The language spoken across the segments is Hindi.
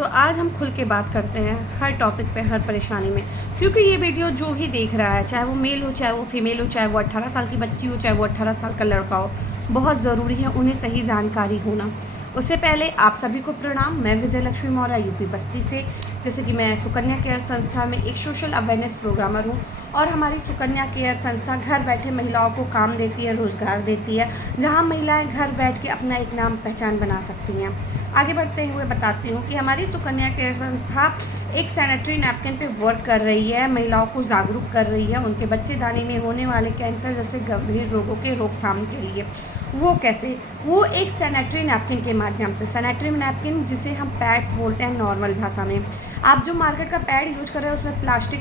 तो आज हम खुल के बात करते हैं हर टॉपिक पे, हर परेशानी में, क्योंकि ये वीडियो जो भी देख रहा है, चाहे वो मेल हो, चाहे वो फीमेल हो, चाहे वो 18 साल की बच्ची हो, चाहे वो 18 साल का लड़का हो, बहुत ज़रूरी है उन्हें सही जानकारी होना। उससे पहले आप सभी को प्रणाम। मैं विजय लक्ष्मी मौर्य यूपी बस्ती से। जैसे कि मैं सुकन्या केयर संस्था में एक सोशल अवेयरनेस प्रोग्रामर हूँ और हमारी सुकन्या केयर संस्था घर बैठे महिलाओं को काम देती है, रोज़गार देती है, जहाँ महिलाएं घर बैठ के अपना एक नाम पहचान बना सकती हैं। आगे बढ़ते हुए बताती हूँ कि हमारी सुकन्या केयर संस्था एक सैनिटरी नैपकिन पे वर्क कर रही है, महिलाओं को जागरूक कर रही है उनके बच्चेदानी में होने वाले कैंसर जैसे गंभीर रोगों के रोकथाम के लिए। वो कैसे? वो एक सैनिटरी नैपकिन के माध्यम से, सैनिटरी नैपकिन जिसे हम पैड्स बोलते हैं नॉर्मल भाषा में। आप जो मार्केट का पैड यूज कर रहे हैं उसमें प्लास्टिक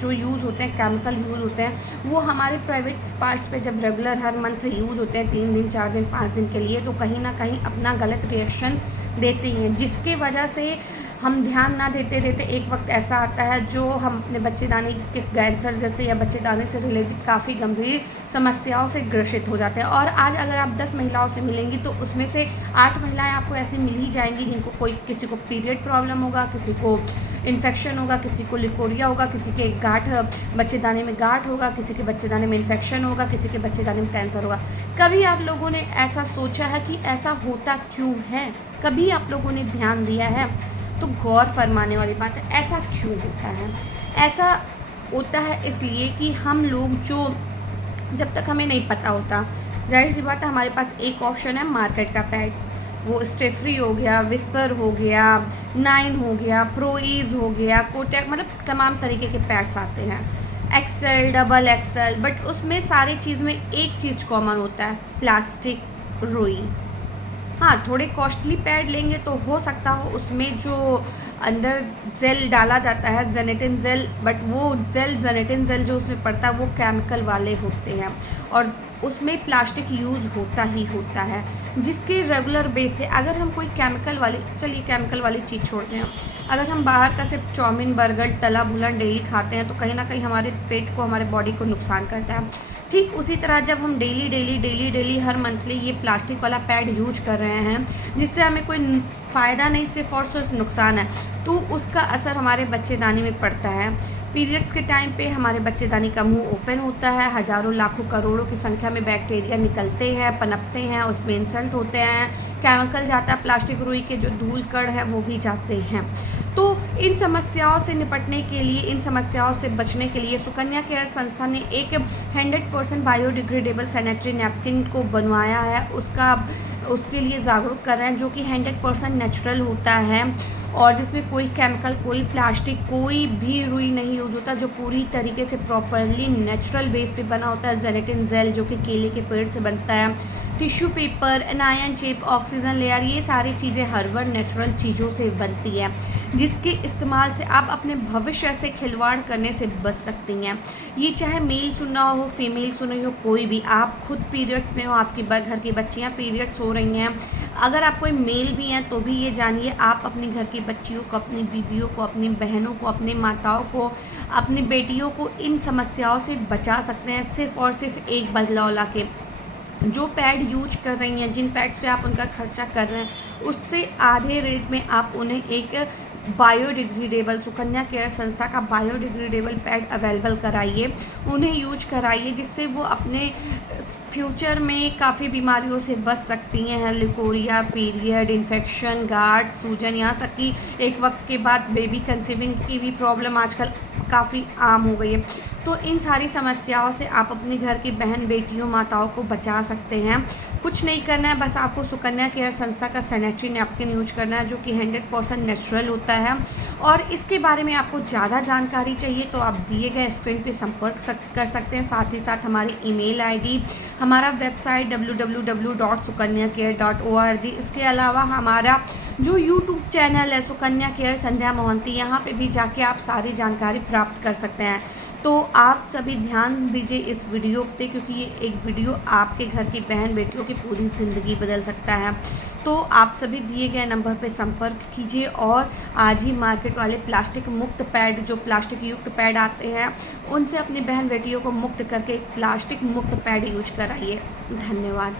जो यूज़ होते हैं, केमिकल यूज़ होते हैं, वो हमारे प्राइवेट पार्ट्स पे जब रेगुलर हर मंथ यूज़ होते हैं 3 दिन 4 दिन 5 दिन के लिए, तो कहीं ना कहीं अपना गलत रिएक्शन देते हैं, जिसके वजह से हम ध्यान ना देते देते एक वक्त ऐसा आता है जो हम अपने बच्चेदानी के कैंसर जैसे या बच्चेदानी से रिलेटेड काफ़ी गंभीर समस्याओं से ग्रसित हो जाते हैं। और आज अगर आप 10 महिलाओं से मिलेंगी तो उसमें से 8 महिलाएं आपको ऐसी मिल ही जाएंगी जिनको किसी को पीरियड प्रॉब्लम होगा, किसी को इन्फेक्शन होगा, किसी को लिकोरिया होगा, किसी के गांठ बच्चेदानी में गांठ होगा, किसी के बच्चेदानी में इन्फेक्शन होगा, किसी के बच्चेदानी में कैंसर होगा। कभी आप लोगों ने ऐसा सोचा है कि ऐसा होता क्यों है? कभी आप लोगों ने ध्यान दिया है? तो गौर फरमाने वाली बात है, ऐसा क्यों होता है? ऐसा होता है इसलिए कि हम लोग जब तक हमें नहीं पता होता, जाहिर सी बात है हमारे पास एक ऑप्शन है मार्केट का पैड, वो स्टेफ्री हो गया, विस्पर हो गया, 9 हो गया, प्रोईज हो गया, कोटेक, मतलब तमाम तरीके के पैड्स आते हैं, एक्सेल, डबल एक्सेल। बट उसमें सारी चीज़ में एक चीज़ कॉमन होता है, प्लास्टिक रुई। हाँ, थोड़े कॉस्टली पैड लेंगे तो हो सकता हो उसमें जो अंदर जेल डाला जाता है, जेनेटिन जेल, बट वो जेनेटिन जेल जो उसमें पड़ता है वो केमिकल वाले होते हैं और उसमें प्लास्टिक यूज़ होता ही होता है, जिसके रेगुलर बेस से अगर हम कोई केमिकल वाली चीज़ छोड़ते हैं, अगर हम बाहर का सिर्फ चाउमीन, बर्गर, तला भुना डेली खाते हैं तो कहीं ना कहीं हमारे पेट को, हमारे बॉडी को नुकसान करता है। ठीक उसी तरह जब हम डेली हर मंथली ये प्लास्टिक वाला पैड यूज कर रहे हैं जिससे हमें कोई फ़ायदा नहीं, सिर्फ और सिर्फ नुकसान है, तो उसका असर हमारे बच्चेदानी में पड़ता है। पीरियड्स के टाइम पे हमारे बच्चेदानी का मुंह ओपन होता है, हज़ारों लाखों करोड़ों की संख्या में बैक्टीरिया निकलते हैं, पनपते हैं, उसमें इंसल्ट होते हैं, केमिकल जाता है, प्लास्टिक रुई के जो धूल कण है वो भी जाते हैं। तो इन समस्याओं से निपटने के लिए, इन समस्याओं से बचने के लिए सुकन्या केयर संस्था ने एक 100% बायोडिग्रेडेबल सैनिटरी नैपकिन को बनवाया है। उसके लिए जागरूक कर रहे हैं, जो कि 100% नेचुरल होता है और जिसमें कोई केमिकल, कोई प्लास्टिक, कोई भी रुई नहीं यूज होता, जो पूरी तरीके से प्रॉपरली नेचुरल बेस पे बना होता है। जेनेटिन जेल जो कि केले के पेड़ से बनता है, tissue paper, anion chip, oxygen layer, ये सारी चीज़ें हर्बल नेचुरल चीज़ों से बनती है, जिसके इस्तेमाल से आप अपने भविष्य से खिलवाड़ करने से बच सकती हैं। ये चाहे मेल सुन रहा हो, फीमेल सुन रही हो, कोई भी, आप खुद पीरियड्स में हो, आपकी घर की बच्चियाँ पीरियड्स हो रही हैं, अगर आप कोई मेल भी हैं तो भी ये जानिए आप अपने घर की बच्चियों को, अपनी बीवियों को, अपनी बहनों को, अपनी माताओं को, अपनी बेटियों को इन समस्याओं से बचा सकते हैं सिर्फ़ और सिर्फ एक बदलाव लाके। जो पैड यूज कर रही हैं, जिन पैड्स पे आप उनका खर्चा कर रहे हैं, उससे आधे रेट में आप उन्हें एक बायोडिग्रेडेबल, सुकन्या केयर संस्था का बायोडिग्रेडेबल पैड अवेलेबल कराइए, उन्हें यूज कराइए, जिससे वो अपने फ्यूचर में काफ़ी बीमारियों से बच सकती हैं, लिकोरिया, पीरियड, इन्फेक्शन, गांठ, सूजन, यहाँ तक कि एक वक्त के बाद बेबी कंसीविंग की भी प्रॉब्लम आजकल काफ़ी आम हो गई है। तो इन सारी समस्याओं से आप अपने घर की बहन, बेटियों, माताओं को बचा सकते हैं। कुछ नहीं करना है, बस आपको सुकन्या केयर संस्था का सैनिटरी नैपकिन यूज करना है, जो कि 100% नेचुरल होता है। और इसके बारे में आपको ज़्यादा जानकारी चाहिए तो आप दिए गए स्क्रीन पे संपर्क कर सकते हैं। साथ ही साथ हमारी ईमेल आईडी, हमारा वेबसाइट www.sukanyacare.org, इसके अलावा हमारा जो यूट्यूब चैनल है सुकन्या केयर संध्या मोहंती, यहाँ पे भी जाके आप सारी जानकारी प्राप्त कर सकते हैं। तो आप सभी ध्यान दीजिए इस वीडियो पे, क्योंकि ये एक वीडियो आपके घर की बहन बेटियों की पूरी ज़िंदगी बदल सकता है। तो आप सभी दिए गए नंबर पे संपर्क कीजिए और आज ही मार्केट वाले प्लास्टिक मुक्त पैड, जो प्लास्टिक युक्त पैड आते हैं, उनसे अपनी बहन बेटियों को मुक्त करके एक प्लास्टिक मुक्त पैड यूज कराइए। धन्यवाद।